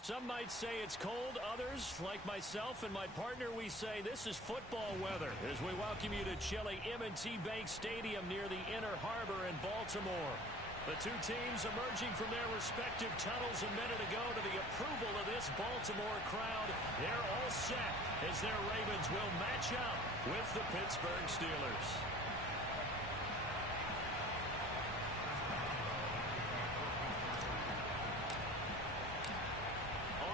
Some might say it's cold. Others, like myself and my partner, we say this is football weather as we welcome you to chilly M&T Bank Stadium near the Inner Harbor in Baltimore. The two teams emerging from their respective tunnels a minute ago to the approval of this Baltimore crowd. They're all set as their Ravens will match up with the Pittsburgh Steelers.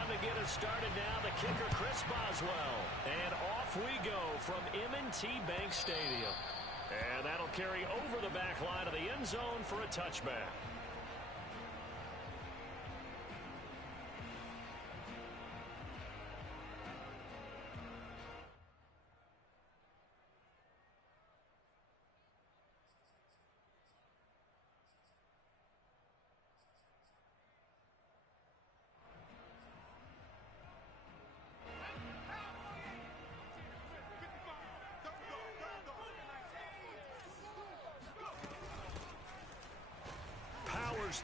To get us started now, the kicker Chris Boswell. And off we go from M&T Bank Stadium. And that'll carry over the back line of the end zone for a touchback.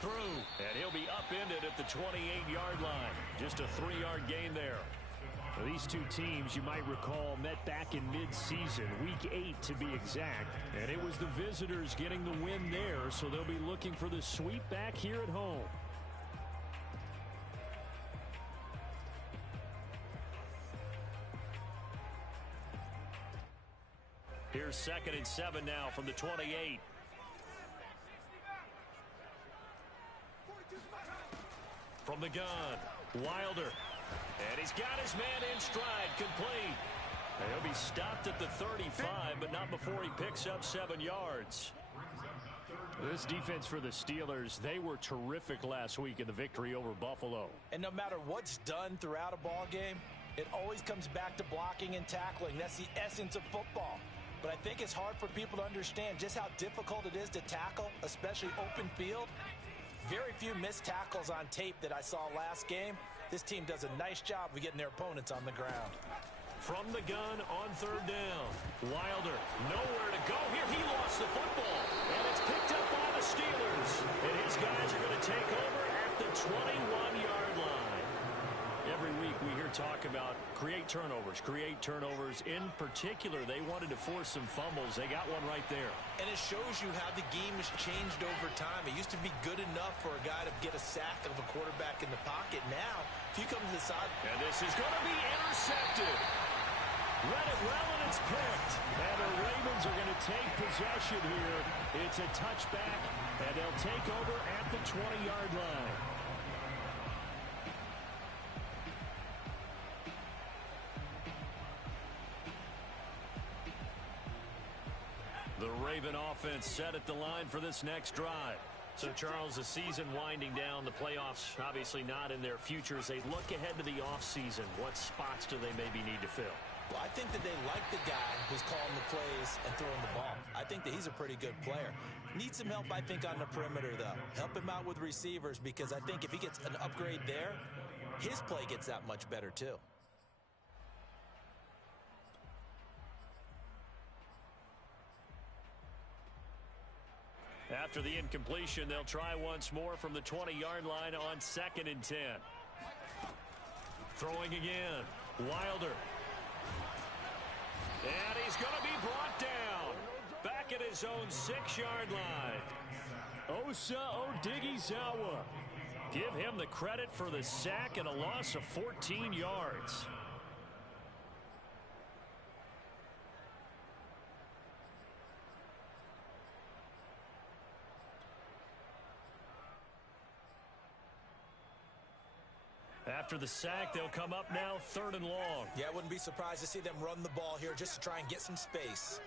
Through, and he'll be upended at the 28-yard line. Just a 3-yard gain there. Now, these two teams, you might recall, met back in mid-season, week 8 to be exact, and it was the visitors getting the win there, so they'll be looking for the sweep back here at home. Here's 2nd and 7 now from the 28. From the gun, Wilder. And he's got his man in stride, complete. And he'll be stopped at the 35, but not before he picks up 7 yards. This defense for the Steelers, they were terrific last week in the victory over Buffalo. And no matter what's done throughout a ball game, it always comes back to blocking and tackling. That's the essence of football. But I think it's hard for people to understand just how difficult it is to tackle, especially open field. Very few missed tackles on tape that I saw last game. This team does a nice job of getting their opponents on the ground. From the gun on 3rd down. Wilder, nowhere to go here. He lost the football, and it's picked up by the Steelers. And his guys are going to take over at the 21-yard line. Every week we hear talk about create turnovers. In particular, they wanted to force some fumbles. They got one right there. And it shows you how the game has changed over time. It used to be good enough for a guy to get a sack of a quarterback in the pocket. Now, if you come to the side. And this is going to be intercepted. Read it well, and it's picked. And the Ravens are going to take possession here. It's a touchback, and they'll take over at the 20-yard line. The Raven offense set at the line for this next drive. So, Charles, the season winding down, the playoffs obviously not in their future. As they look ahead to the offseason, what spots do they maybe need to fill? Well, I think that they like the guy who's calling the plays and throwing the ball. I think that he's a pretty good player. Needs some help, I think, on the perimeter, though. Help him out with receivers, because I think if he gets an upgrade there, his play gets that much better, too. After the incompletion, they'll try once more from the 20-yard line on 2nd and 10. Throwing again. Wilder. And he's going to be brought down. Back at his own 6-yard line. Osa Odighizuwa. Give him the credit for the sack and a loss of 14 yards. After the sack, they'll come up now 3rd and long. Yeah, I wouldn't be surprised to see them run the ball here just to try and get some space.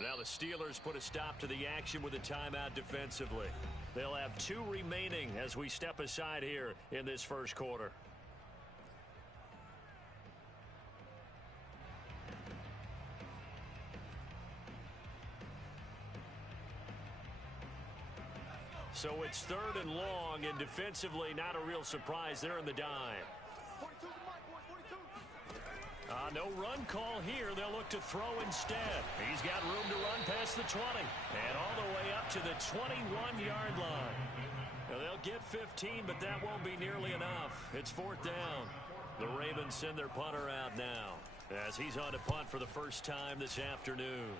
Now the Steelers put a stop to the action with a timeout defensively. They'll have 2 remaining as we step aside here in this first quarter. So it's 3rd and long, and defensively, not a real surprise. They're in the dime. On No run call here. They'll look to throw instead. He's got room to run past the 20 and all the way up to the 21-yard line. Now, they'll get 15, but that won't be nearly enough. It's 4th down. The Ravens send their punter out now as he's on to punt for the first time this afternoon.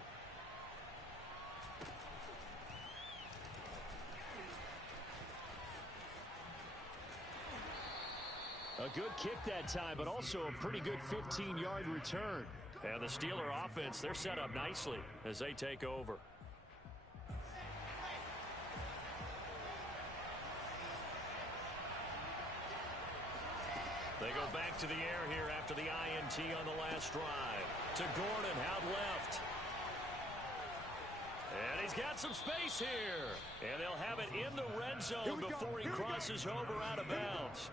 A good kick that time, but also a pretty good 15-yard return. And the Steeler offense, they're set up nicely as they take over. They go back to the air here after the INT on the last drive. To Gordon, out left. And he's got some space here. And they'll have it in the red zone before he crosses over out of bounds.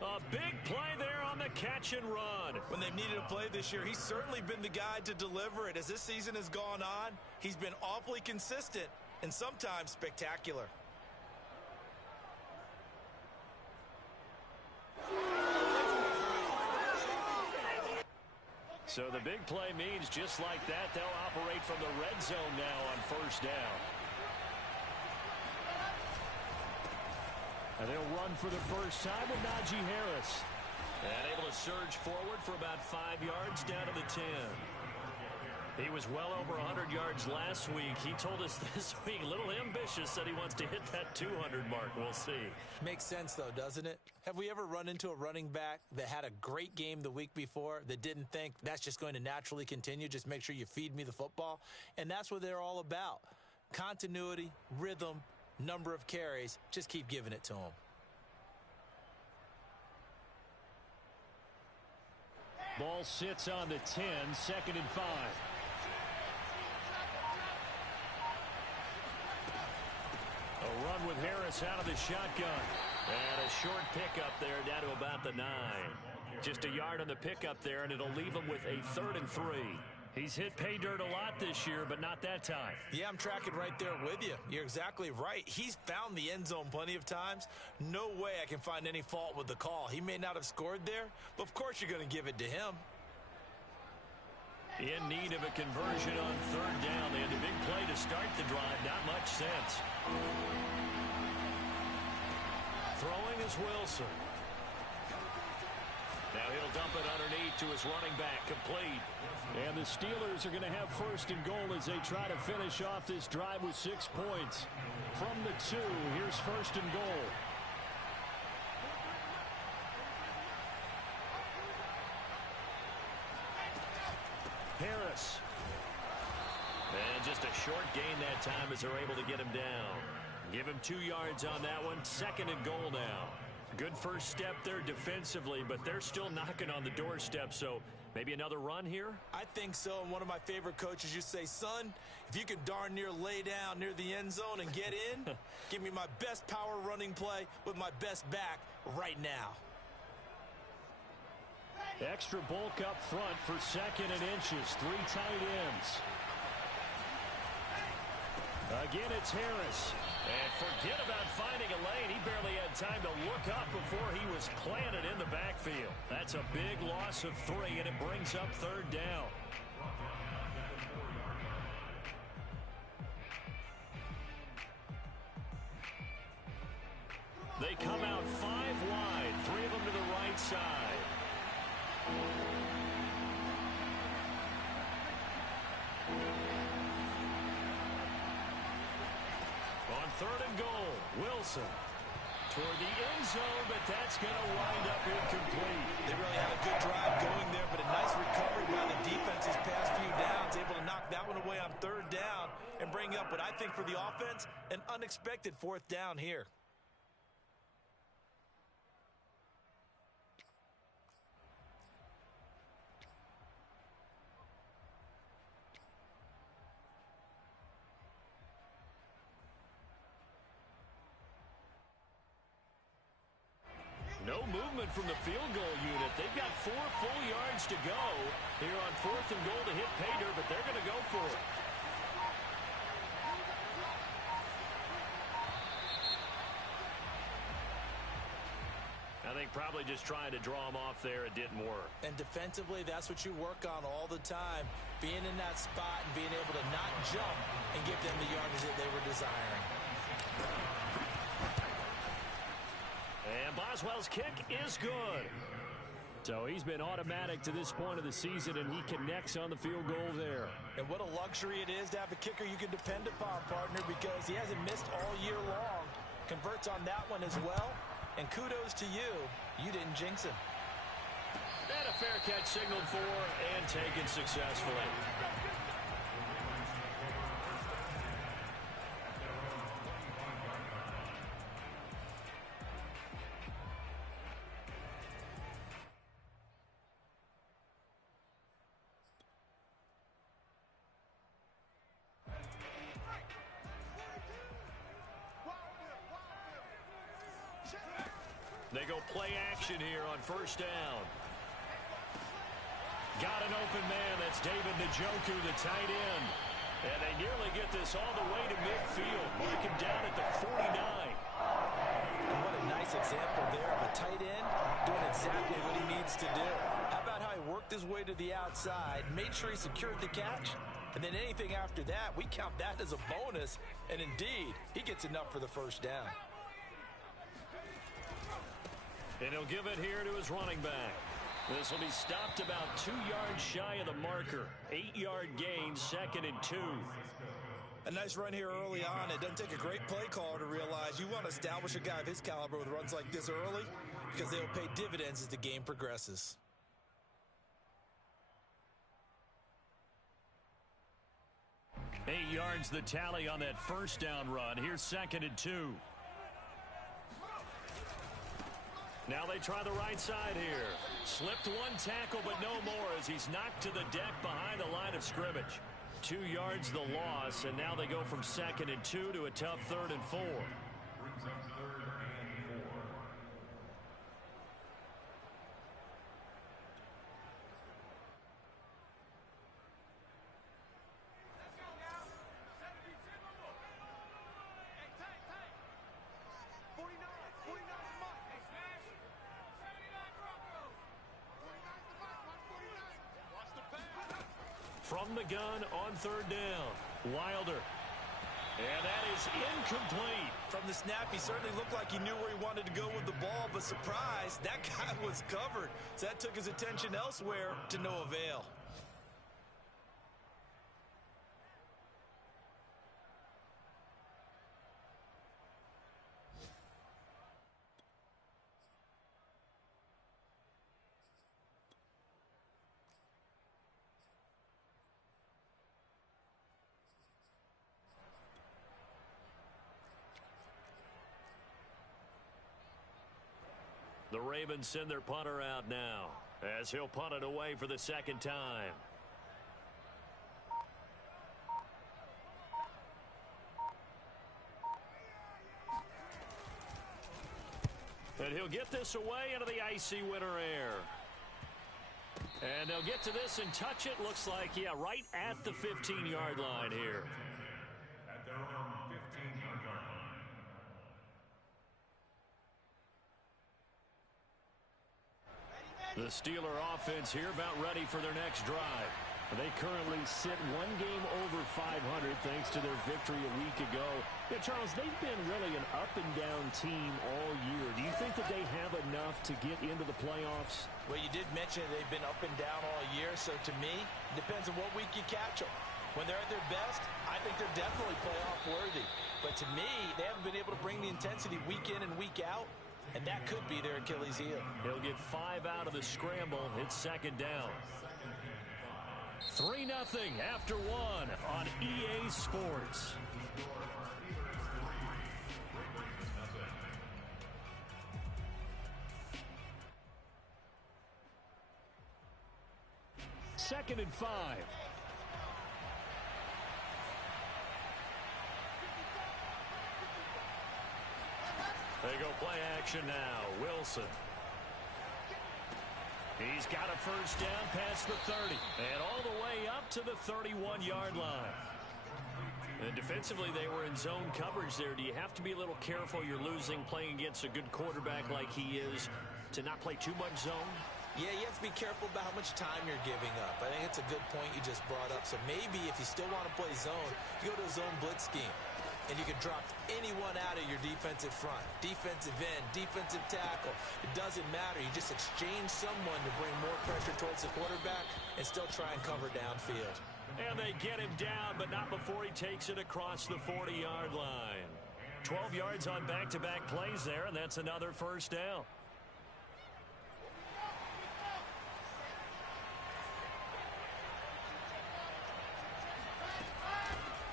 A big play there on the catch and run. When they've needed a play this year, he's certainly been the guy to deliver it. As this season has gone on, he's been awfully consistent and sometimes spectacular. So the big play means just like that, they'll operate from the red zone now on first down. And they'll run for the first time with Najee Harris. And able to surge forward for about 5 yards down to the 10. He was well over 100 yards last week. He told us this week, a little ambitious, said he wants to hit that 200 mark. We'll see. Makes sense, though, doesn't it? Have we ever run into a running back that had a great game the week before that didn't think that's just going to naturally continue? Just make sure you feed me the football. And that's what they're all about. Continuity, rhythm, number of carries. Just keep giving it to him. Ball sits on the 10, 2nd and 5. A run with Harris out of the shotgun. And a short pickup there down to about the 9. Just a yard on the pickup there, and it'll leave him with a 3rd and 3. He's hit pay dirt a lot this year, but not that time. Yeah, I'm tracking right there with you. You're exactly right. He's found the end zone plenty of times. No way I can find any fault with the call. He may not have scored there, but of course you're going to give it to him. In need of a conversion on 3rd down. They had a big play to start the drive. Not much sense. Throwing is Wilson. Now he'll dump it underneath to his running back, complete. And the Steelers are going to have 1st and goal as they try to finish off this drive with 6 points. From the 2, here's 1st and goal. Harris. And just a short gain that time as they're able to get him down. Give him 2 yards on that one. 2nd and goal now. Good first step there defensively, but they're still knocking on the doorstep, so maybe another run here? I think so, and one of my favorite coaches used to say, son, if you can darn near lay down near the end zone and get in, give me my best power running play with my best back right now. Extra bulk up front for 2nd and inches. 3 tight ends. Again, it's Harris. And forget about finding a lane. He barely had time to look up before he was planted in the backfield. That's a big loss of 3, and it brings up 3rd down. They come out 5 wide, 3 of them to the right side. On 3rd and goal, Wilson toward the end zone, but that's going to wind up incomplete. They really had a good drive going there, but a nice recovery by the defense these past few downs, able to knock that one away on 3rd down and bring up what I think for the offense, an unexpected 4th down here. No movement from the field goal unit. They've got 4 full yards to go here on 4th and goal to hit pay dirt, but they're going to go for it. I think probably just trying to draw him off there. It didn't work. And defensively, that's what you work on all the time. Being in that spot and being able to not jump and give them the yardage that they were desiring. And Boswell's kick is good. So he's been automatic to this point of the season, and he connects on the field goal there. And what a luxury it is to have a kicker you can depend upon, partner, because he hasn't missed all year long. Converts on that one as well. And kudos to you. You didn't jinx him. And a fair catch signaled for and taken successfully. They go play action here on first down. Got an open man. That's David Njoku, the tight end. And they nearly get this all the way to midfield. Mark him down at the 49. And what a nice example there of a tight end doing exactly what he needs to do. How about how he worked his way to the outside, made sure he secured the catch, and then anything after that, we count that as a bonus. And indeed, he gets enough for the first down. And he'll give it here to his running back. This will be stopped about 2 yards shy of the marker. 8-yard gain, 2nd and 2. A nice run here early on. It doesn't take a great play caller to realize you want to establish a guy of his caliber with runs like this early because they will pay dividends as the game progresses. Eight yards the tally on that first down run. Here's 2nd and 2. Now they try the right side here. Slipped one tackle, but no more as he's knocked to the deck behind the line of scrimmage. 2 yards the loss, and now they go from 2nd and 2 to a tough 3rd and 4. From the gun on 3rd down, Wilder. And that is incomplete. From the snap, he certainly looked like he knew where he wanted to go with the ball, but surprise, that guy was covered. So that took his attention elsewhere to no avail. The Ravens send their punter out now as he'll punt it away for the 2nd time. And he'll get this away into the icy winter air. And they'll get to this and touch it. Looks like, yeah, right at the 15-yard line here. At their own 15-yard line. The Steeler offense here about ready for their next drive. They currently sit 1 game over 500 thanks to their victory a week ago. Yeah, Charles, they've been really an up-and-down team all year. Do you think that they have enough to get into the playoffs? Well, you did mention they've been up and down all year, so to me, it depends on what week you catch them. When they're at their best, I think they're definitely playoff worthy. But to me, they haven't been able to bring the intensity week in and week out. And that could be their Achilles heel. He'll get 5 out of the scramble. It's 2nd down. 3-0 after 1 on EA Sports. Second and 5. They go play action now. Wilson. He's got a first down past the 30. And all the way up to the 31-yard line. And defensively, they were in zone coverage there. Do you have to be a little careful? You're losing playing against a good quarterback like he is. to not play too much zone? Yeah, you have to be careful about how much time you're giving up. I think it's a good point you just brought up. So maybe if you still want to play zone, you go to a zone blitz scheme. And you can drop anyone out of your defensive front. Defensive end, defensive tackle. It doesn't matter. You just exchange someone to bring more pressure towards the quarterback and still try and cover downfield. And they get him down, but not before he takes it across the 40-yard line. 12 yards on back-to-back plays there, and that's another first down.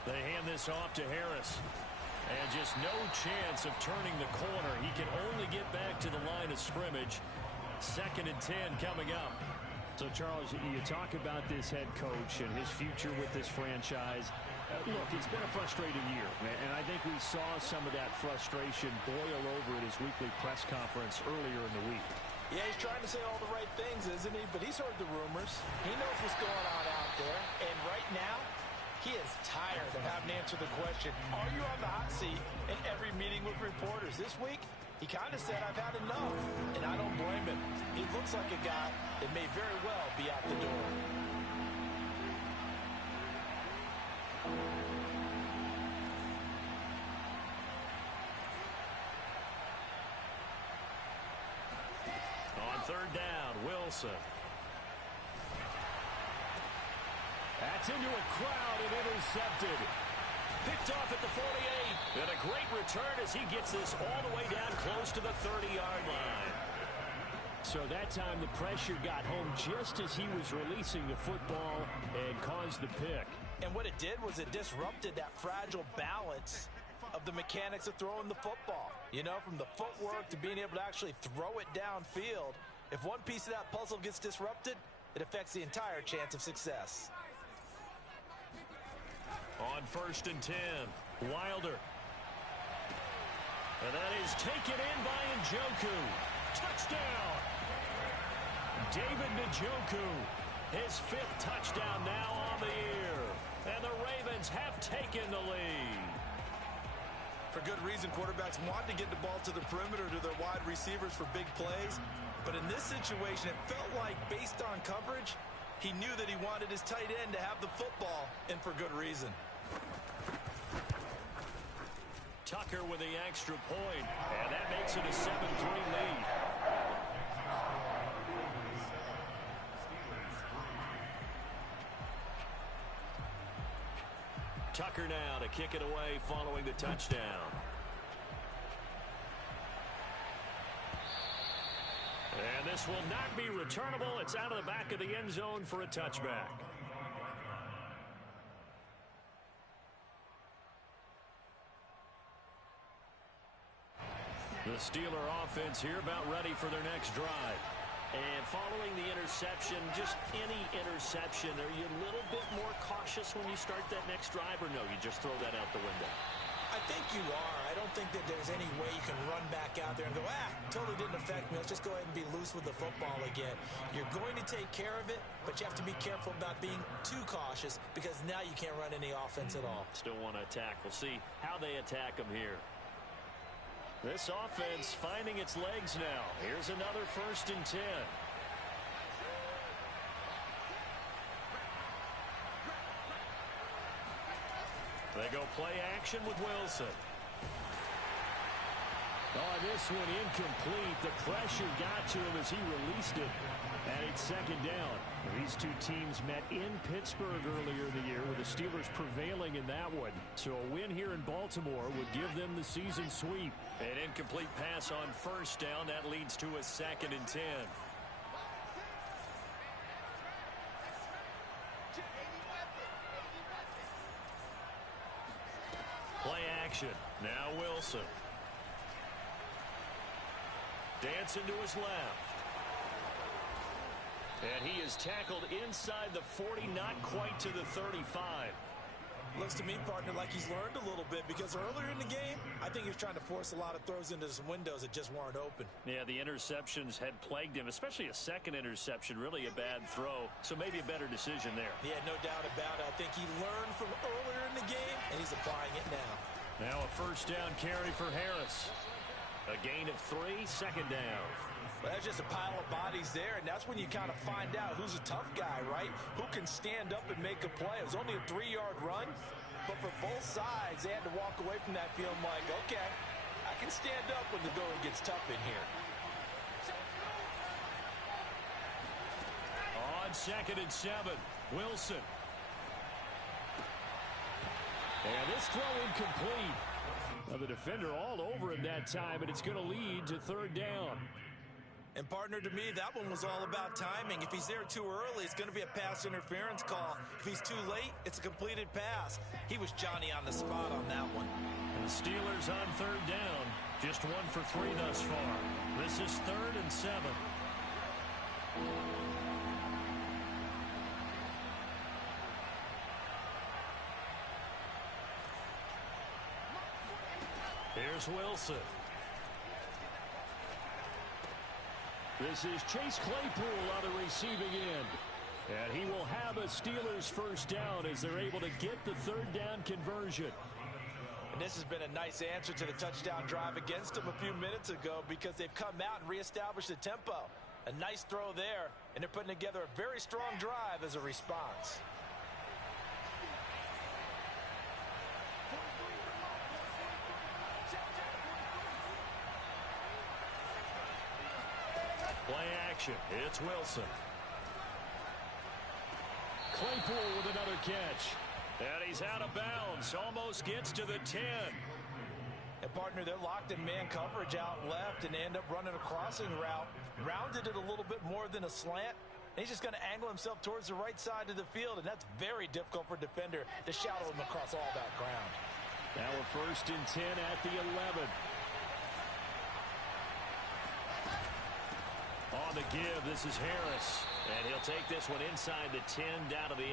They hand this off to Harris. And just no chance of turning the corner. He can only get back to the line of scrimmage. 2nd and 10 coming up. So, Charles, you talk about this head coach and his future with this franchise. Look, it's been a frustrating year, and I think we saw some of that frustration boil over at his weekly press conference earlier in the week. Yeah, he's trying to say all the right things, isn't he? But he's heard the rumors. He knows what's going on out there. And right now, he is tired of having to answer the question, are you on the hot seat in every meeting with reporters? This week, he kind of said, I've had enough, and I don't blame him. He looks like a guy that may very well be out the door. On 3rd down, Wilson. That's into a crowd and intercepted. Picked off at the 48. And a great return as he gets this all the way down close to the 30-yard line. So that time the pressure got home just as he was releasing the football and caused the pick. And what it did was it disrupted that fragile balance of the mechanics of throwing the football. You know, from the footwork to being able to actually throw it downfield. If one piece of that puzzle gets disrupted, it affects the entire chance of success. On 1st and 10, Wilder. And that is taken in by Njoku. Touchdown! David Njoku, his 5th touchdown now on the year. And the Ravens have taken the lead. For good reason, quarterbacks want to get the ball to the perimeter to their wide receivers for big plays. But in this situation, it felt like, based on coverage, he knew that he wanted his tight end to have the football, and for good reason. Tucker with the extra point, and that makes it a 7-3 lead. Tucker now to kick it away following the touchdown. And this will not be returnable. It's out of the back of the end zone for a touchback. The Steeler offense here about ready for their next drive. And following the interception, just any interception, are you a little bit more cautious when you start that next drive, or no, you just throw that out the window? I think you are. I don't think that there's any way you can run back out there and go, totally didn't affect me. Let's just go ahead and be loose with the football again. You're going to take care of it, but you have to be careful about being too cautious because now you can't run any offense at all. Still want to attack. We'll see how they attack them here. This offense finding its legs now. Here's another 1st and 10. They go play action with Wilson. Oh, this one incomplete. The pressure got to him as he released it. And it's 2nd down. These two teams met in Pittsburgh earlier in the year with the Steelers prevailing in that one. So a win here in Baltimore would give them the season sweep. An incomplete pass on 1st down. That leads to a 2nd and 10. Play action. Now Wilson. Dancing to his left. And he is tackled inside the 40, not quite to the 35. Looks to me, partner, like he's learned a little bit because earlier in the game, I think he was trying to force a lot of throws into some windows that just weren't open. Yeah, the interceptions had plagued him, especially a 2nd interception, really a bad throw. So maybe a better decision there. Yeah, no doubt about it. I think he learned from earlier in the game, and he's applying it now. Now a 1st down carry for Harris. A gain of 3, 2nd down. Well, there's just a pile of bodies there, and that's when you kind of find out who's a tough guy, right? Who can stand up and make a play. It was only a 3-yard run, but for both sides, they had to walk away from that feeling like, okay, I can stand up when the going gets tough in here. On 2nd and 7, Wilson. And this throw incomplete. Now the defender all over him that time, and it's going to lead to 3rd down. And, partner, to me, that one was all about timing. If he's there too early, it's going to be a pass interference call. If he's too late, it's a completed pass. He was Johnny on the spot on that one. And the Steelers on 3rd down. Just 1 for 3 thus far. This is 3rd and 7. Here's Wilson. This is Chase Claypool on the receiving end. And he will have a Steelers 1st down as they're able to get the 3rd down conversion. And this has been a nice answer to the touchdown drive against them a few minutes ago because they've come out and reestablished the tempo. A nice throw there, and they're putting together a very strong drive as a response. Play action. It's Wilson. Claypool with another catch. And he's out of bounds. Almost gets to the 10. And, partner, they're locked in man coverage out left, and they end up running a crossing route. Rounded it a little bit more than a slant. And he's just going to angle himself towards the right side of the field, and that's very difficult for a defender to shadow him across all that ground. Now we're 1st and 10 at the 11. On the give, this is Harris. And he'll take this one inside the 10 down to the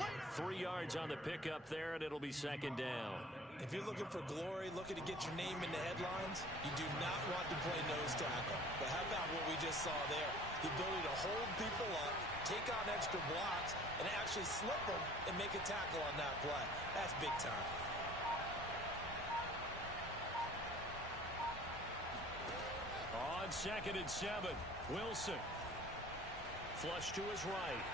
8. 3 yards on the pickup there, and it'll be 2nd down. If you're looking for glory, looking to get your name in the headlines, you do not want to play nose tackle. But how about what we just saw there? The ability to hold people up, take on extra blocks, and actually slip them and make a tackle on that play. That's big time. On 2nd and 7, Wilson. Flush to his right.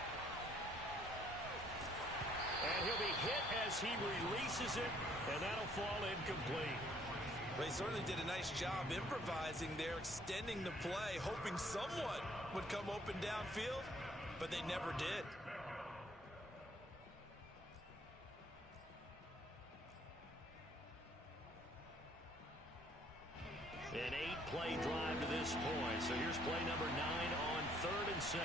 And he'll be hit as he releases it, and that'll fall incomplete. They certainly did a nice job improvising there, extending the play, hoping someone would come open downfield, but they never did. An 8-play drive to this point. So here's play number 9 on 3rd and 7.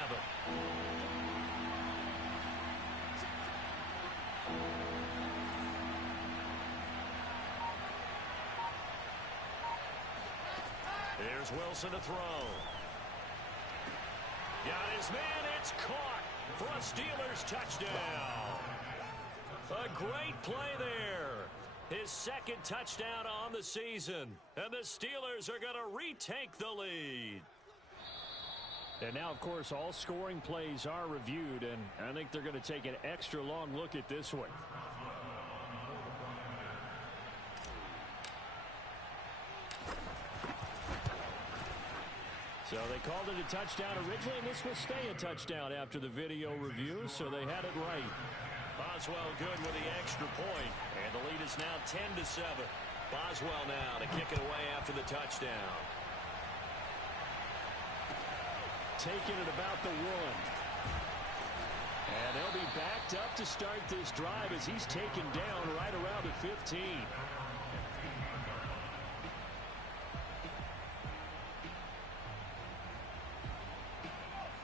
Here's Wilson to throw. Got his man. It's caught for a Steelers touchdown. A great play there. His 2nd touchdown on the season. And the Steelers are going to retake the lead. And now, of course, all scoring plays are reviewed, and I think they're going to take an extra long look at this one. So they called it a touchdown originally, and this will stay a touchdown after the video review, so they had it right. Boswell good with the extra point, and the lead is now 10-7. Boswell now to kick it away after the touchdown. Taking it about the 1. And they'll be backed up to start this drive as he's taken down right around the 15.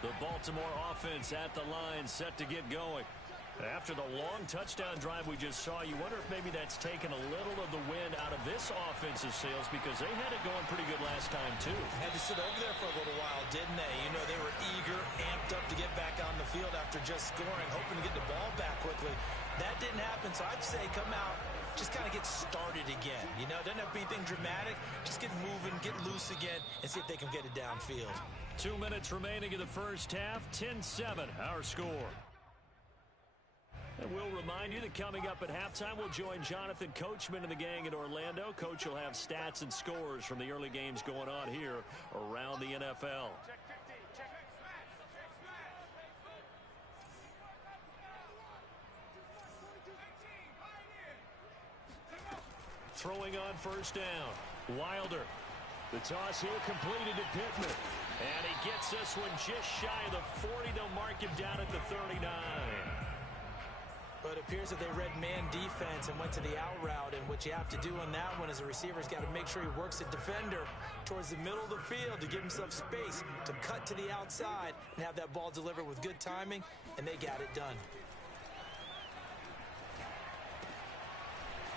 The Baltimore offense at the line set to get going. After the long touchdown drive we just saw, you wonder if maybe that's taken a little of the wind out of this offensive sails because they had it going pretty good last time, too. Had to sit over there for a little while, didn't they? You know, they were eager, amped up to get back on the field after just scoring, hoping to get the ball back quickly. That didn't happen, so I'd say come out, just kind of get started again. You know, doesn't have to be anything dramatic. Just get moving, get loose again, and see if they can get it downfield. 2 minutes remaining in the first half, 10-7 our score. And we'll remind you that coming up at halftime, we'll join Jonathan Coachman and the gang in Orlando. Coach will have stats and scores from the early games going on here around the NFL. Throwing on first down. Wilder. The toss here completed to Pittman. And he gets this one just shy of the 40. They'll mark him down at the 39. But it appears that they read man defense and went to the out route. And what you have to do on that one as a receiver's got to make sure he works the defender towards the middle of the field to give himself space to cut to the outside and have that ball delivered with good timing, and they got it done.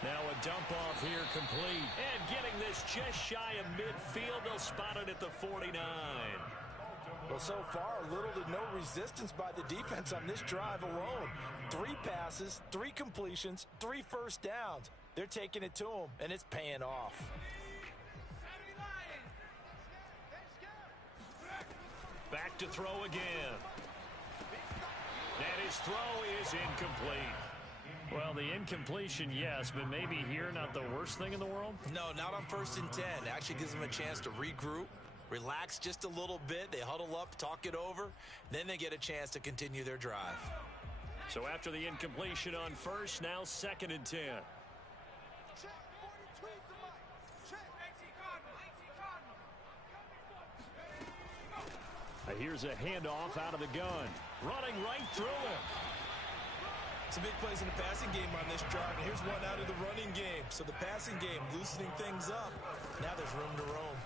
Now a dump off here complete. And getting this just shy of midfield. They'll spot it at the 49. Well, so far, little to no resistance by the defense on this drive alone. 3 passes, 3 completions, 3 first downs. They're taking it to him, and it's paying off. Back to throw again. And his throw is incomplete. Well, the incompletion, yes, but maybe here not the worst thing in the world? No, not on 1st and 10. It actually gives them a chance to regroup, relax just a little bit. They huddle up, talk it over. Then they get a chance to continue their drive. So after the incompletion on first, now 2nd and 10. Here's a handoff out of the gun. Running right through him. Some big plays in the passing game on this drive, and here's one out of the running game. So the passing game loosening things up. Now there's room to roam.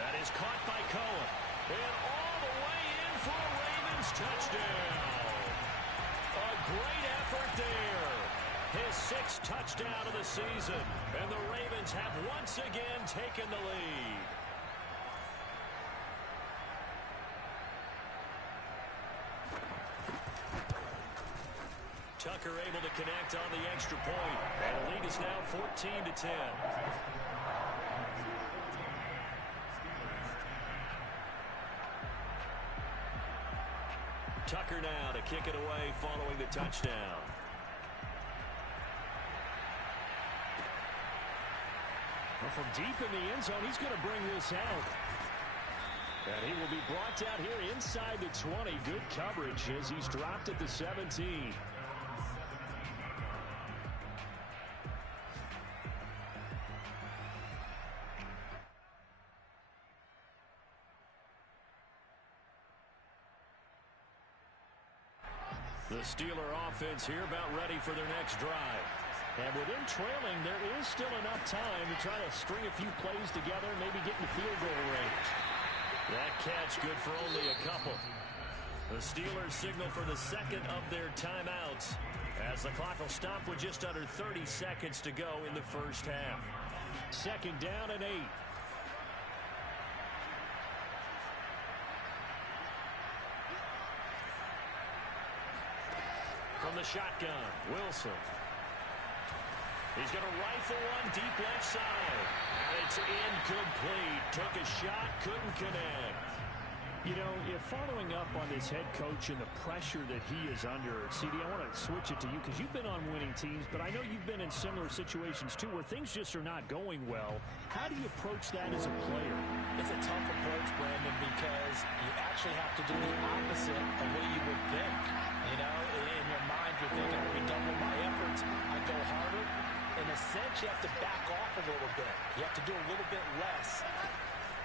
That is caught by Cohen. And all the way in for a Ravens touchdown. A great effort there. His 6th touchdown of the season. And the Ravens have once again taken the lead. Tucker able to connect on the extra point. And the lead is now 14-10. Tucker now to kick it away following the touchdown. Well, from deep in the end zone, he's going to bring this out. And he will be brought down here inside the 20. Good coverage as he's dropped at the 17. The Steeler offense here about ready for their next drive. And with them trailing, there is still enough time to try to string a few plays together, maybe get in field goal range. That catch good for only a couple. The Steelers signal for the 2nd of their timeouts as the clock will stop with just under 30 seconds to go in the first half. 2nd down and 8. From the shotgun, Wilson. He's going to rifle one deep left side. And it's incomplete. Took a shot, couldn't connect. You know, if following up on this head coach and the pressure that he is under, CD, I want to switch it to you because you've been on winning teams, but I know you've been in similar situations too where things just are not going well. How do you approach that as a player? It's a tough approach, Brandon, because you actually have to do the opposite of what you would think. You know, in your mind, you're thinking, if we double my efforts, I go harder. In a sense, you have to back off a little bit. You have to do a little bit less.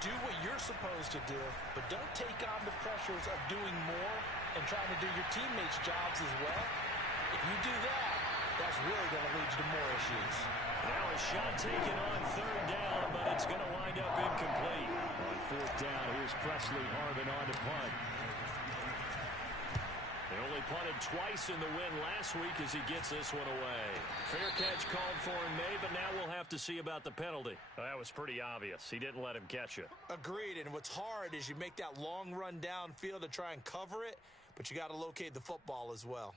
Do what you're supposed to do, but don't take on the pressures of doing more and trying to do your teammates' jobs as well. If you do that, that's really going to lead you to more issues. Now a shot taken on 3rd down, but it's going to wind up incomplete. On 4th down, here's Presley Harvin on to punt. They only punted twice in the win last week as he gets this one away. Fair catch called for in May, but now we'll have to see about the penalty. Well, that was pretty obvious. He didn't let him catch it. Agreed, and what's hard is you make that long run downfield to try and cover it, but you got to locate the football as well.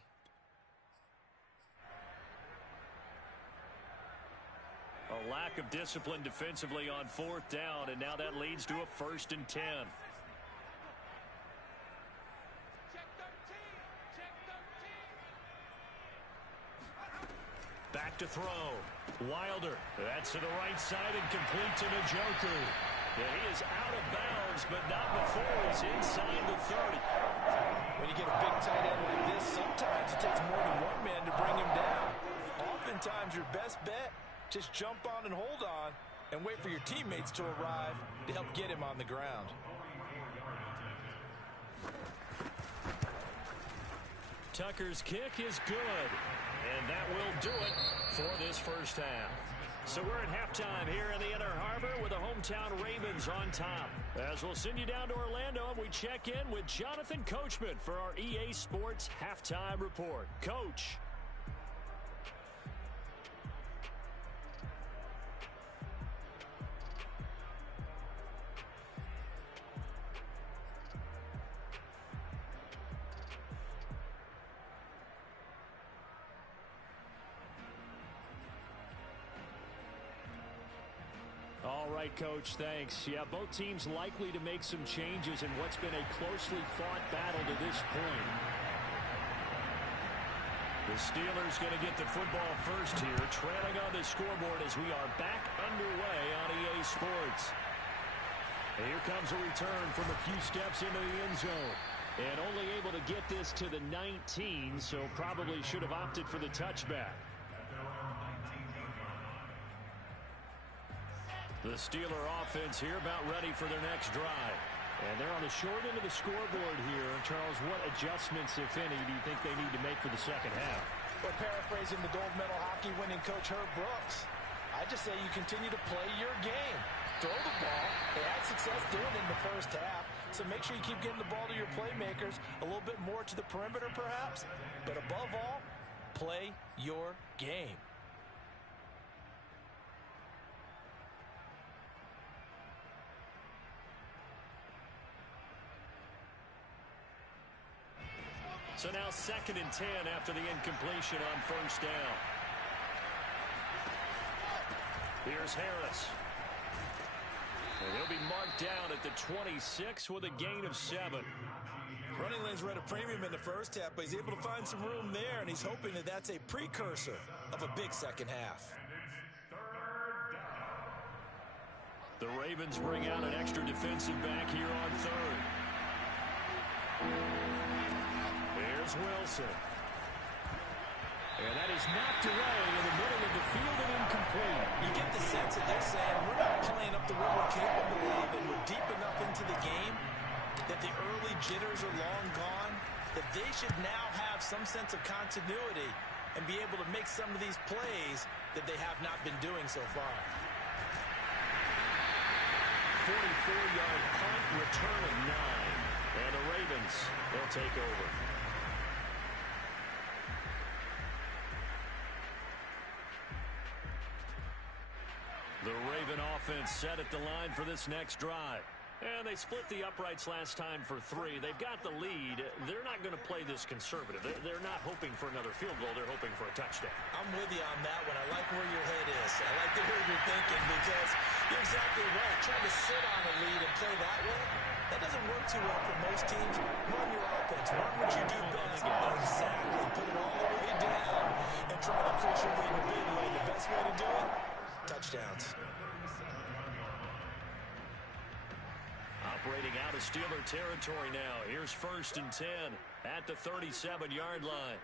A lack of discipline defensively on 4th down, and now that leads to a 1st and 10. to throw. Wilder. That's to the right side and complete to Njoku. Yeah, he is out of bounds, but not before he's inside the 30. When you get a big tight end like this, sometimes it takes more than one man to bring him down. Oftentimes, your best bet, just jump on and hold on and wait for your teammates to arrive to help get him on the ground. Tucker's kick is good, and that will do it for this first half. So we're at halftime here in the Inner Harbor with the hometown Ravens on top. As we'll send you down to Orlando, and we check in with Jonathan Coachman for our EA Sports Halftime Report. Coach. All right, Coach, thanks. Yeah, both teams likely to make some changes in what's been a closely fought battle to this point. The Steelers going to get the football first here, trailing on the scoreboard as we are back underway on EA Sports. And here comes a return from a few steps into the end zone. And only able to get this to the 19, so probably should have opted for the touchback. The Steeler offense here about ready for their next drive. And they're on the short end of the scoreboard here. Charles, what adjustments, if any, do you think they need to make for the second half? Well, paraphrasing the gold medal hockey winning coach Herb Brooks, I just say you continue to play your game. Throw the ball. They had success doing it in the first half. So make sure you keep getting the ball to your playmakers a little bit more to the perimeter perhaps. But above all, play your game. So now 2nd and 10 after the incompletion on first down. Here's Harris. And he'll be marked down at the 26 with a gain of 7. Running lanes were at a premium in the first half, but he's able to find some room there, and he's hoping that that's a precursor of a big second half. The Ravens bring out an extra defensive back here on 3rd. Here's Wilson. And that is knocked away in the middle of the field and incomplete. You get the sense that they're saying we're not playing up to what we're capable of, and we're deep enough into the game that the early jitters are long gone, that they should now have some sense of continuity and be able to make some of these plays that they have not been doing so far. 44-yard punt, return of 9. And the Ravens, they'll take over. The Raven offense set at the line for this next drive. And they split the uprights last time for 3. They've got the lead. They're not going to play this conservative. They're not hoping for another field goal. They're hoping for a touchdown. I'm with you on that one. I like where your head is. I like the way you're thinking because you're exactly right. Trying to sit on a lead and play that way, that doesn't work too well for most teams. Run your offense. Run what you do best. Exactly. Put it all the way down and try to push your lead in a big way. The best way to do it, touchdowns. Operating out of Steeler territory now. Here's 1st and 10 at the 37-yard line.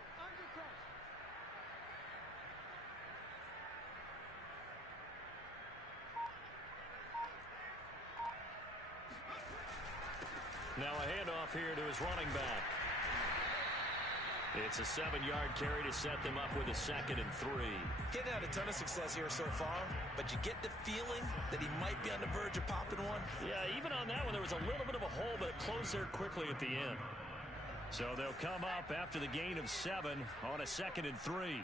Now a handoff here to his running back. It's a 7-yard carry to set them up with a 2nd and 3. Getting out a ton of success here so far, but you get the feeling that he might be on the verge of popping one. Yeah, even on that one, there was a little bit of a hole, but it closed there quickly at the end. So they'll come up after the gain of 7 on a 2nd and 3.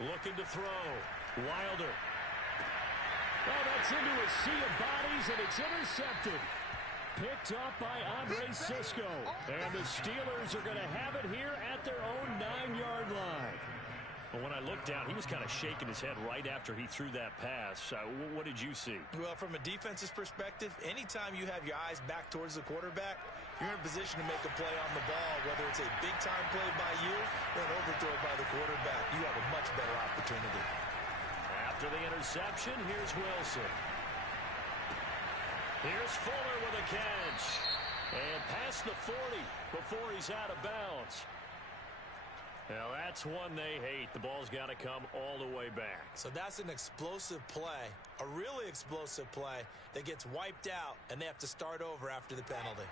Looking to throw. Wilder. Oh, that's into a sea of bodies, and it's intercepted. Picked up by Andre Cisco. And the Steelers are going to have it here at their own 9-yard line. Well, when I looked down, he was kind of shaking his head right after he threw that pass. What did you see? Well, from a defense's perspective, anytime you have your eyes back towards the quarterback, you're in a position to make a play on the ball, whether it's a big-time play by you or an overthrow by the quarterback. You have a much better opportunity. After the interception, here's Wilson. Here's Fuller with a catch. And past the 40 before he's out of bounds. Now, that's one they hate. The ball's got to come all the way back. So that's an explosive play, a really explosive play that gets wiped out, and they have to start over after the penalty.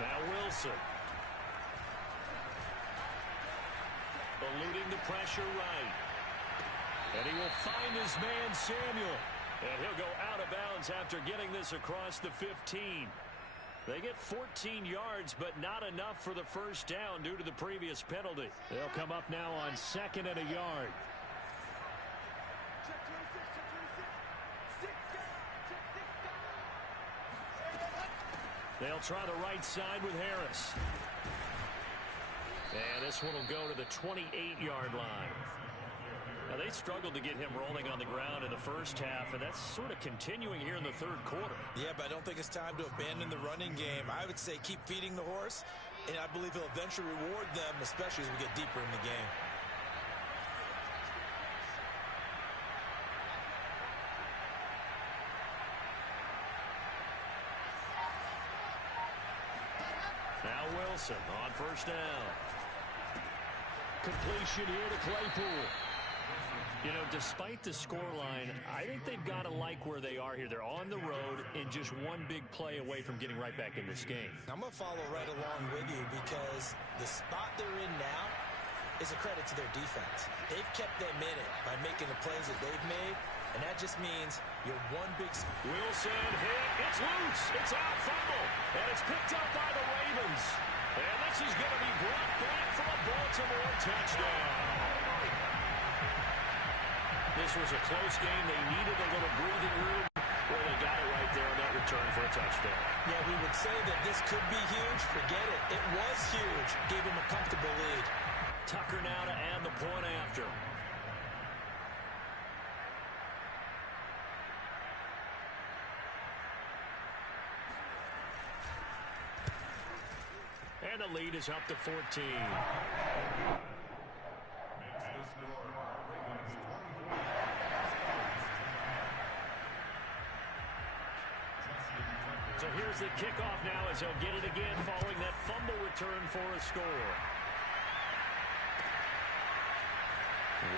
Now Wilson. Eluding the pressure right. And he will find his man, Samuel. And he'll go out of bounds after getting this across the 15. They get 14 yards, but not enough for the first down due to the previous penalty. They'll come up now on 2nd and a yard. They'll try the right side with Harris. And this one will go to the 28-yard line. Now, they struggled to get him rolling on the ground in the first half, and that's sort of continuing here in the third quarter. Yeah, but I don't think it's time to abandon the running game. I would say keep feeding the horse, and I believe he'll eventually reward them, especially as we get deeper in the game. Now Wilson on first down. Completion here to Claypool. You know, despite the scoreline, I think they've got to like where they are here. They're on the road and just one big play away from getting right back in this game. I'm going to follow right along with you because the spot they're in now is a credit to their defense. They've kept them in it by making the plays that they've made, and that just means you're one big... Wilson hit. It's loose. It's out. Fumble. And it's picked up by the Ravens. And this is going to be brought back for a Baltimore touchdown. This was a close game. They needed a little breathing room. Well, they got it right there on that return for a touchdown. Yeah, we would say that this could be huge. Forget it. It was huge. Gave him a comfortable lead. Tucker now to add the point after. And the lead is up to 14. So here's the kickoff now as he'll get it again following that fumble return for a score.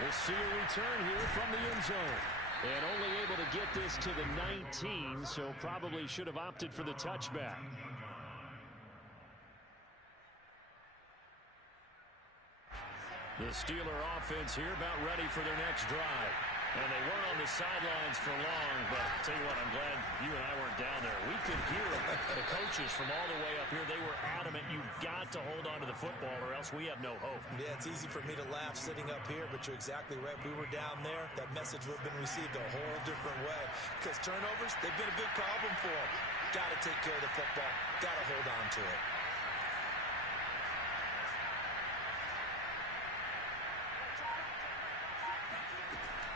We'll see a return here from the end zone. And only able to get this to the 19, so probably should have opted for the touchback. The Steeler offense here about ready for their next drive. And they weren't on the sidelines for long, but I'll tell you what, I'm glad you and I weren't down there. We could hear the coaches from all the way up here. They were adamant, you've got to hold on to the football or else we have no hope. Yeah, it's easy for me to laugh sitting up here, but you're exactly right. If we were down there, that message would have been received a whole different way. Because turnovers, they've been a big problem for them. Got to take care of the football. Got to hold on to it.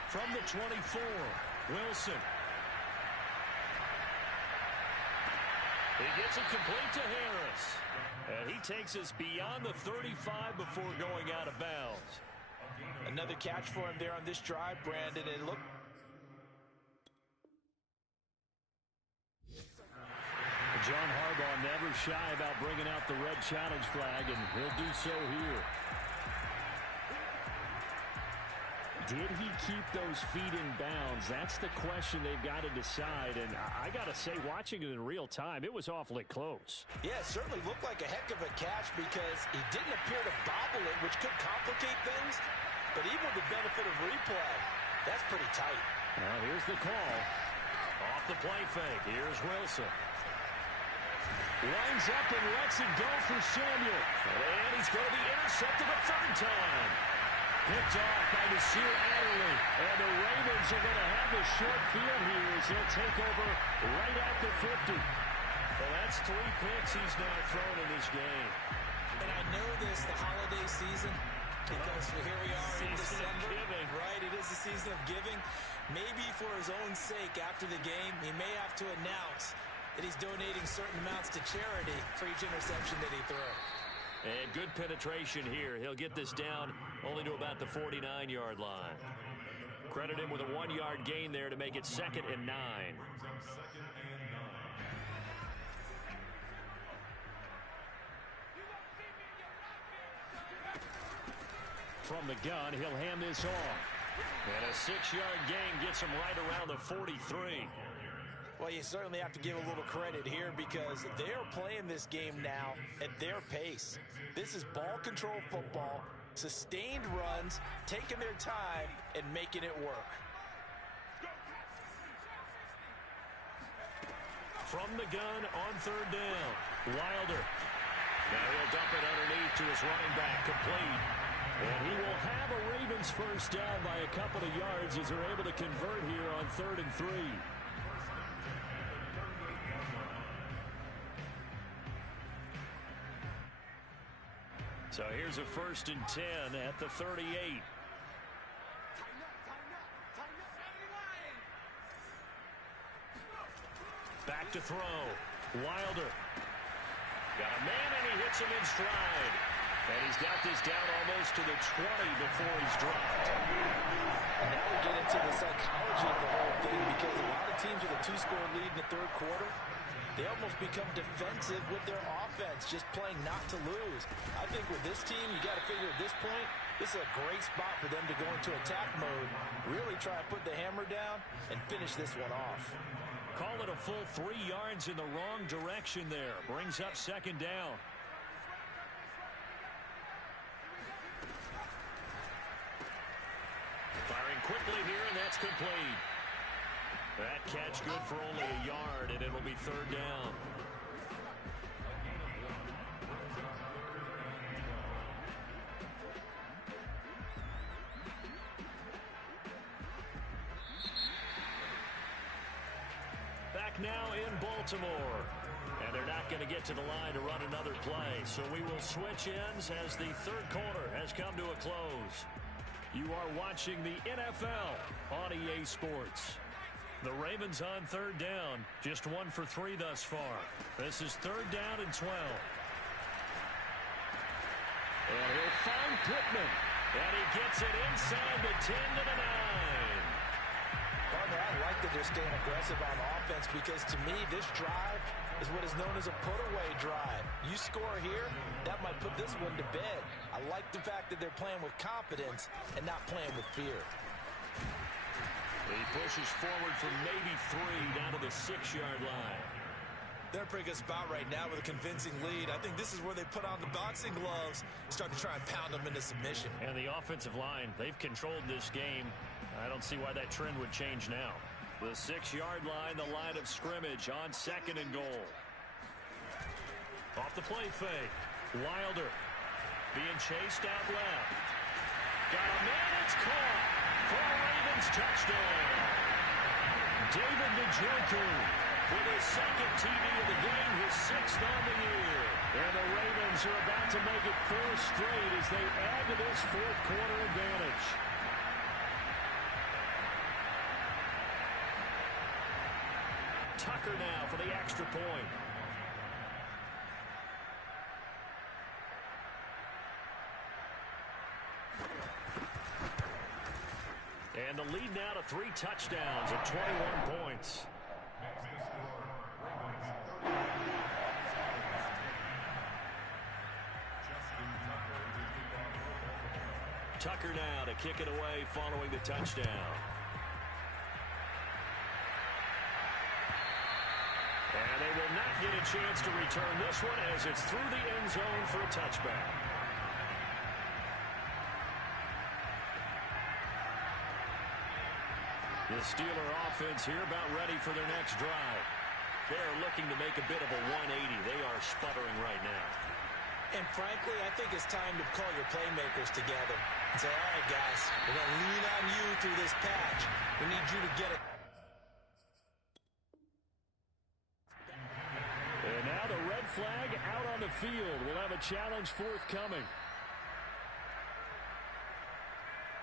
From the 24, Wilson. He gets it complete to Harris. And he takes us beyond the 35 before going out of bounds. Another catch for him there on this drive, Brandon. And look. John Harbaugh never shy about bringing out the red challenge flag, and he'll do so here. Did he keep those feet in bounds? That's the question they've got to decide. And I got to say, watching it in real time, it was awfully close. Yeah, it certainly looked like a heck of a catch because he didn't appear to bobble it, which could complicate things. But even with the benefit of replay, that's pretty tight. Well, here's the call. Off the play fake. Here's Wilson. Lines up and lets it go for Samuel. And he's going to be intercepted a third time. Picked off by Nasir Adderley. And the Ravens are going to have the short field here as they'll take over right at the 50. Well, that's 3 picks he's now thrown in this game. And I know this, the holiday season, because here we are in December. Right, it is the season of giving. Maybe for his own sake after the game, he may have to announce that he's donating certain amounts to charity for each interception that he throws. And good penetration here. He'll get this down only to about the 49-yard line. Credit him with a 1-yard gain there to make it 2nd and 9. From the gun, he'll hand this off. And a 6-yard gain gets him right around the 43. Well, you certainly have to give a little credit here because they're playing this game now at their pace. This is ball control football, sustained runs, taking their time, and making it work. From the gun on 3rd down, Wilder. Now he'll dump it underneath to his running back, complete. And he will have a Ravens first down by a couple of yards as they're able to convert here on 3rd and 3. So here's a 1st and 10 at the 38. Back to throw. Wilder. Got a man and he hits him in stride. And he's got this down almost to the 20 before he's dropped. And now we get into the psychology of the whole thing because a lot of teams with a 2-score lead in the 3rd quarter, they almost become defensive with their offense, just playing not to lose. I think with this team, you got to figure at this point, this is a great spot for them to go into attack mode, really try to put the hammer down and finish this one off. Call it a full 3 yards in the wrong direction there. Brings up 2nd down. Firing quickly here, and that's complete. That catch good for only a yard, and it'll be 3rd down. Back now in Baltimore. And they're not going to get to the line to run another play. So we will switch ends as the 3rd quarter has come to a close. You are watching the NFL on EA Sports. The Ravens on 3rd down. Just 1 for 3 thus far. This is 3rd down and 12. And he'll find Pittman. And he gets it inside the 10 to the 9. Partner, I like that they're staying aggressive on offense because to me, this drive is what is known as a put-away drive. You score here, that might put this one to bed. I like the fact that they're playing with confidence and not playing with fear. He pushes forward for maybe 3 down to the 6-yard line. They're in a pretty good spot right now with a convincing lead. I think this is where they put on the boxing gloves, start to try and pound them into submission. And the offensive line, they've controlled this game. I don't see why that trend would change now. The 6-yard line, the line of scrimmage on 2nd and goal. Off the play fake. Wilder being chased out left. Got a man, it's caught for a Ravens touchdown. David Njoku with his 2nd TD of the game, his 6th on the year. And the Ravens are about to make it 4 straight as they add to this 4th quarter advantage. Tucker now for the extra point. And the lead now to 3 touchdowns at 21 points. Tucker now to kick it away following the touchdown. And they will not get a chance to return this one as it's through the end zone for a touchback. The Steeler offense here about ready for their next drive. They're looking to make a bit of a 180. They are sputtering right now. And frankly, I think it's time to call your playmakers together and say, all right, guys, we're going to lean on you through this patch. We need you to get it. And now the red flag out on the field. We'll have a challenge forthcoming.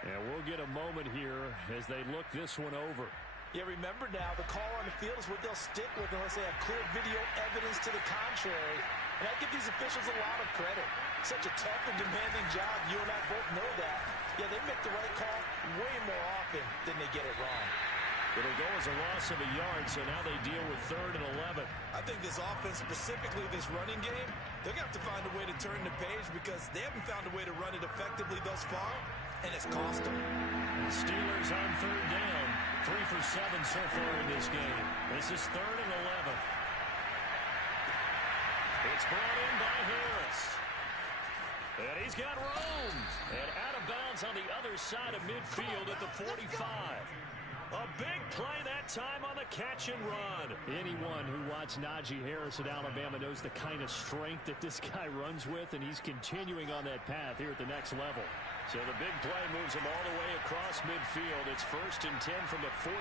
And we'll get a moment here as they look this one over. Yeah, remember now, the call on the field is what they'll stick with unless they have clear video evidence to the contrary. And I give these officials a lot of credit. Such a tough and demanding job. You and I both know that. Yeah, they make the right call way more often than they get it wrong. It'll go as a loss of a yard, so now they deal with 3rd and 11. I think this offense, specifically this running game, they're going to have to find a way to turn the page because they haven't found a way to run it effectively thus far, and it's cost them. Steelers on 3rd down. 3 for 7 so far in this game. This is 3rd and 11. It's brought in by Harris. And he's got room. And out of bounds on the other side of midfield at the 45. A big play that time on the catch and run. Anyone who watched Najee Harris at Alabama knows the kind of strength that this guy runs with, and he's continuing on that path here at the next level. So the big play moves him all the way across midfield. It's 1st and 10 from the 45.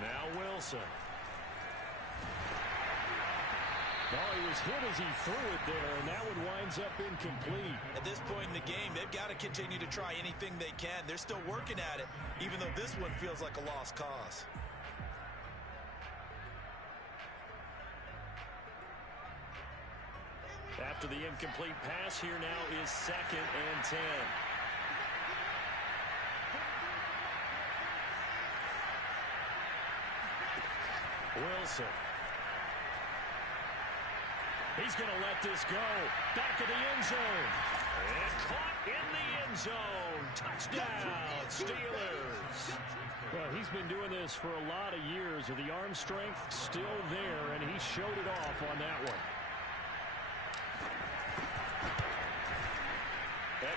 Now Wilson. Well, he was hit as he threw it there, and that one winds up incomplete. At this point in the game, they've got to continue to try anything they can. They're still working at it, even though this one feels like a lost cause. After the incomplete pass, here now is 2nd and 10. Wilson. He's going to let this go. Back of the end zone. And caught in the end zone. Touchdown, Steelers. Well, he's been doing this for a lot of years with the arm strength still there, and he showed it off on that one.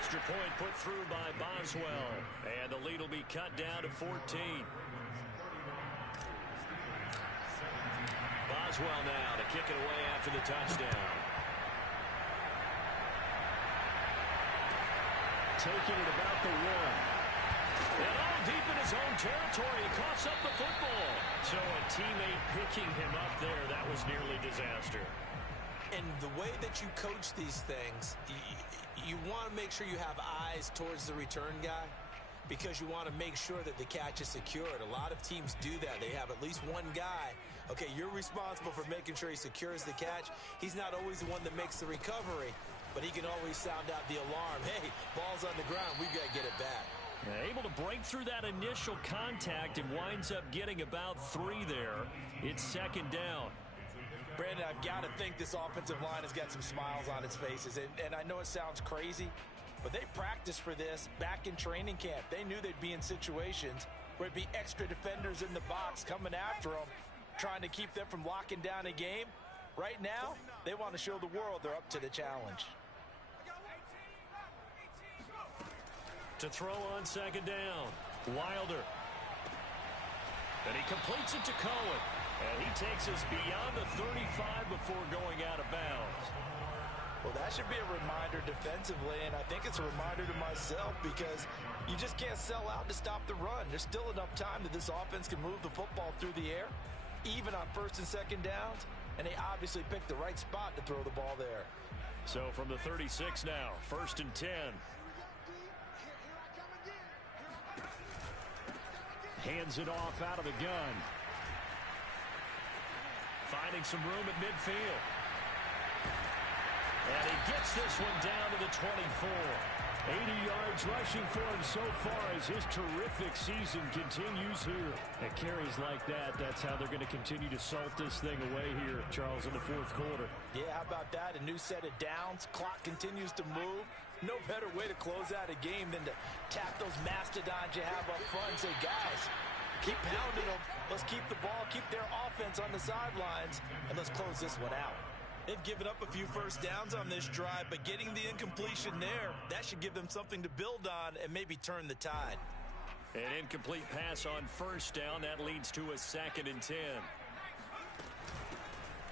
Extra point put through by Boswell. And the lead will be cut down to 14. Boswell now to kick it away after the touchdown. Taking it about the 1. And all deep in his own territory, he coughs up the football. So a teammate picking him up there, that was nearly disaster. And the way that you coach these things, you want to make sure you have eyes towards the return guy because you want to make sure that the catch is secured. A lot of teams do that. They have at least one guy. Okay, you're responsible for making sure he secures the catch. He's not always the one that makes the recovery, but he can always sound out the alarm. Hey, ball's on the ground. We've got to get it back. Able to break through that initial contact and winds up getting about 3 there. It's 2nd down. Brandon, I've got to think this offensive line has got some smiles on its faces. And I know it sounds crazy, but they practiced for this back in training camp. They knew they'd be in situations where it'd be extra defenders in the box coming after them, trying to keep them from locking down a game. Right now, they want to show the world they're up to the challenge. To throw on 2nd down, Wilder. And he completes it to Cohen. And he takes us beyond the 35 before going out of bounds. Well, that should be a reminder defensively, and I think it's a reminder to myself because you just can't sell out to stop the run. There's still enough time that this offense can move the football through the air, even on 1st and 2nd downs, and they obviously picked the right spot to throw the ball there. So from the 36 now, 1st and 10. Hands it off out of the gun. Finding some room at midfield. And he gets this one down to the 24. 80 yards rushing for him so far as his terrific season continues here. At carries like that, that's how they're going to continue to salt this thing away here, Charles, in the 4th quarter. Yeah, how about that? A new set of downs. Clock continues to move. No better way to close out a game than to tap those mastodons you have up front and say, guys, keep pounding them. Let's keep the ball, keep their offense on the sidelines, and let's close this one out. They've given up a few first downs on this drive, but getting the incompletion there, that should give them something to build on and maybe turn the tide. An incomplete pass on first down. That leads to a 2nd and 10.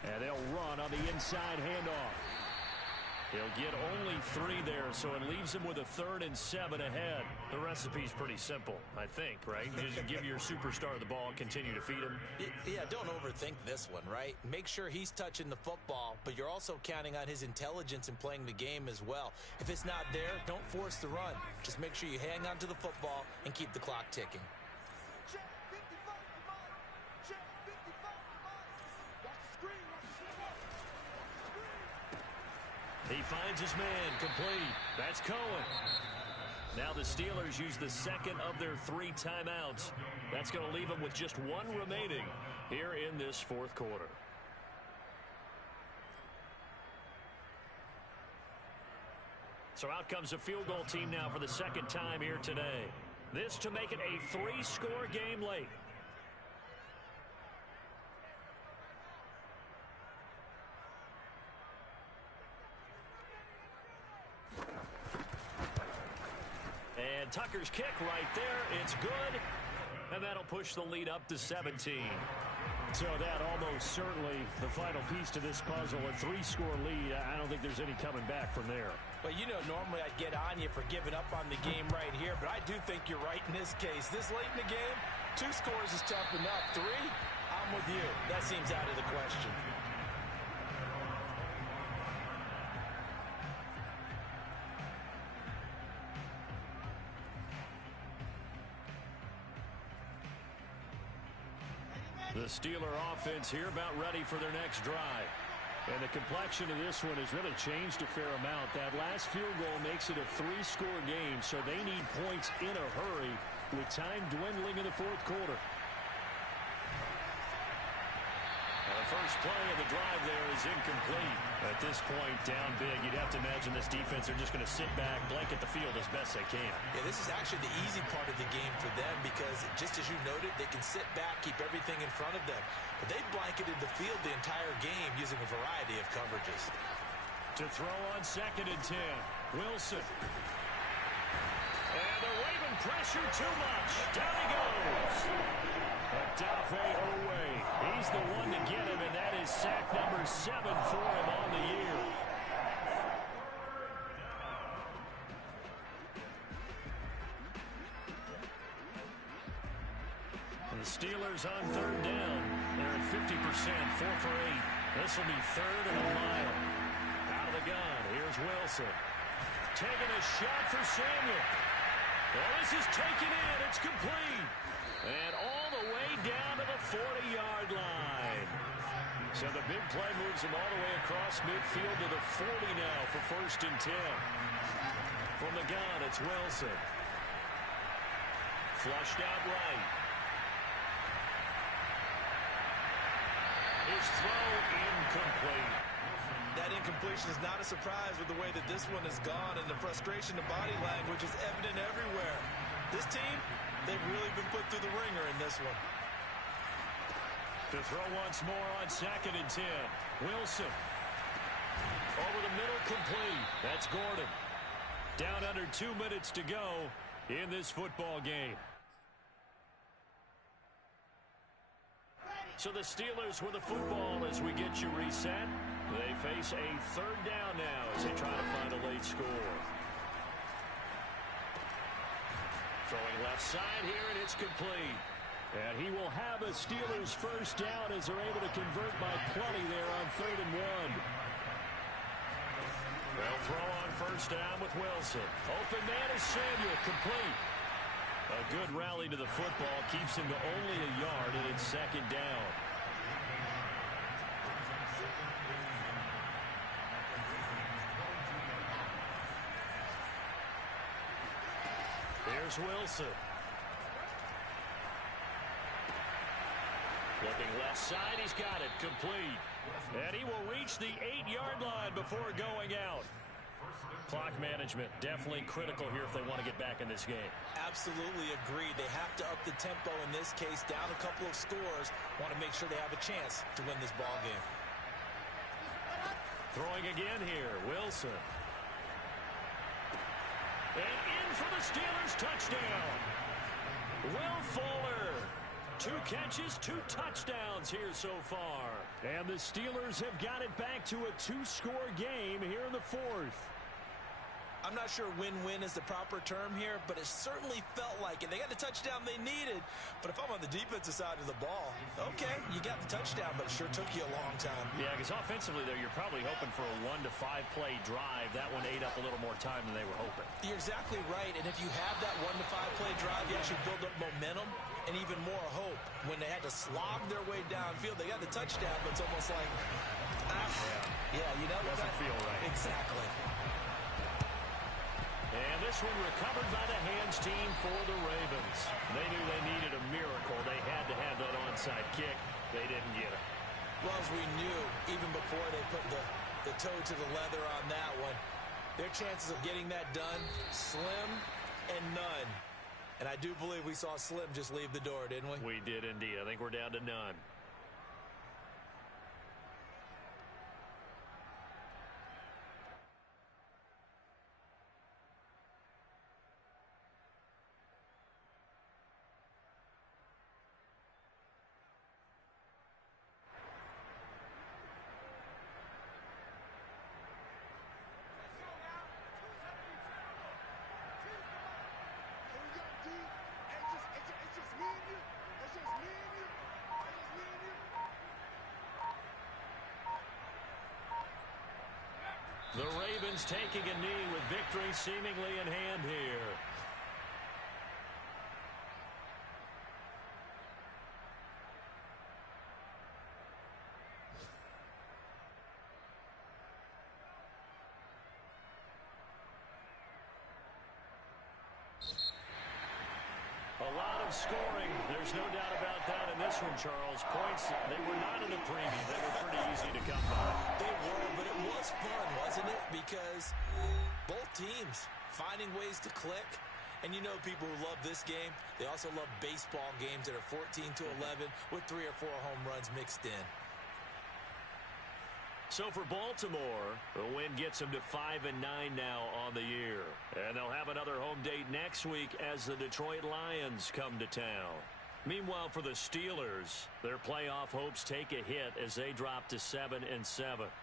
And they'll run on the inside handoff. He'll get only 3 there, so it leaves him with a 3rd and 7 ahead. The recipe's pretty simple, I think, right? Just give your superstar the ball, continue to feed him. Yeah, don't overthink this one, right? Make sure he's touching the football, but you're also counting on his intelligence in playing the game as well. If it's not there, don't force the run. Just make sure you hang on to the football and keep the clock ticking. He finds his man, complete. That's Cohen. Now the Steelers use the 2nd of their 3 timeouts. That's going to leave them with just 1 remaining here in this 4th quarter. So out comes a field goal team now for the 2nd time here today. This to make it a 3-score game late. And Tucker's kick right there. It's good. And that'll push the lead up to 17. So that almost certainly the final piece to this puzzle. A 3-score lead. I don't think there's any coming back from there. Well, you know, normally I'd get on you for giving up on the game right here, but I do think you're right in this case. This late in the game, 2 scores is tough enough. 3, I'm with you. That seems out of the question. The Steeler offense here about ready for their next drive. And the complexion of this one has really changed a fair amount. That last field goal makes it a 3-score game, so they need points in a hurry with time dwindling in the 4th quarter. The first play of the drive there is incomplete. At this point, down big, you'd have to imagine this defense are just going to sit back, blanket the field as best they can. Yeah, this is actually the easy part of the game for them because, just as you noted, they can sit back, keep everything in front of them. But they blanketed the field the entire game using a variety of coverages. To throw on 2nd and 10, Wilson. And they're waving pressure too much. Down he goes. Odafe Oweh. He's the one to get him, and that is sack number 7 for him on the year. And the Steelers on 3rd down. They're at 50%, 4 for 8. This will be 3rd and a mile. Out of the gun, here's Wilson. Taking a shot for Samuel. Well, this is taken in. It's complete. And all the way down to the 40-yard line. So the big play moves him all the way across midfield to the 40 now for 1st and 10. From the gun, it's Wilson. Flushed out right. His throw incomplete. That incompletion is not a surprise with the way that this one has gone, and the frustration of body language is evident everywhere. This team, they've really been put through the ringer in this one. To throw once more on 2nd and 10. Wilson. Over the middle, complete. That's Gordon. Down under 2 minutes to go in this football game. So the Steelers with the football as we get you reset. They face a 3rd down now as they try to find a late score. Throwing left side here, and it's complete. And he will have a Steelers 1st down as they're able to convert by plenty there on 3rd and 1. They'll throw on 1st down with Wilson. Open man is Samuel, complete. A good rally to the football keeps him to only a yard, and it's 2nd down. Here's Wilson. Looking left side, he's got it, complete. And he will reach the 8-yard line before going out. Clock management definitely critical here if they want to get back in this game. Absolutely agreed. They have to up the tempo in this case, down a couple of scores. Want to make sure they have a chance to win this ball game. Throwing again here, Wilson. And in for the Steelers touchdown. Will Fuller. 2 catches, 2 touchdowns here so far. And the Steelers have got it back to a 2-score game here in the 4th. I'm not sure win-win is the proper term here, but it certainly felt like it. They got the touchdown they needed, but if I'm on the defensive side of the ball, okay, you got the touchdown, but it sure took you a long time. Yeah, because offensively there, you're probably hoping for a 1 to 5 play drive. That one ate up a little more time than they were hoping. You're exactly right, and if you have that 1 to 5 play drive, you actually build up momentum and even more hope. When they had to slog their way downfield, they got the touchdown, but it's almost like, yeah, you know, doesn't feel right. Exactly. And this one recovered by the hands team for the Ravens. They knew they needed a miracle. They had to have that onside kick. They didn't get it. Well, as we knew, even before they put the toe to the leather on that one, their chances of getting that done, slim and none. And I do believe we saw Slim just leave the door, didn't we? We did indeed. I think we're down to none. The Ravens taking a knee with victory seemingly in hand here. A lot of scoring. There's no doubt about that in this one, Charles. Points, they were not in the preview. They were pretty easy to come by. They were, but it was fun, wasn't it? Because both teams finding ways to click. And you know people who love this game, they also love baseball games that are 14-11 with 3 or 4 home runs mixed in. So for Baltimore, the win gets them to 5-9 now on the year. And they'll have another home date next week as the Detroit Lions come to town. Meanwhile, for the Steelers, their playoff hopes take a hit as they drop to 7-7.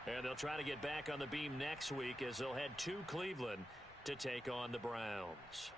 And they'll try to get back on the beam next week as they'll head to Cleveland to take on the Browns.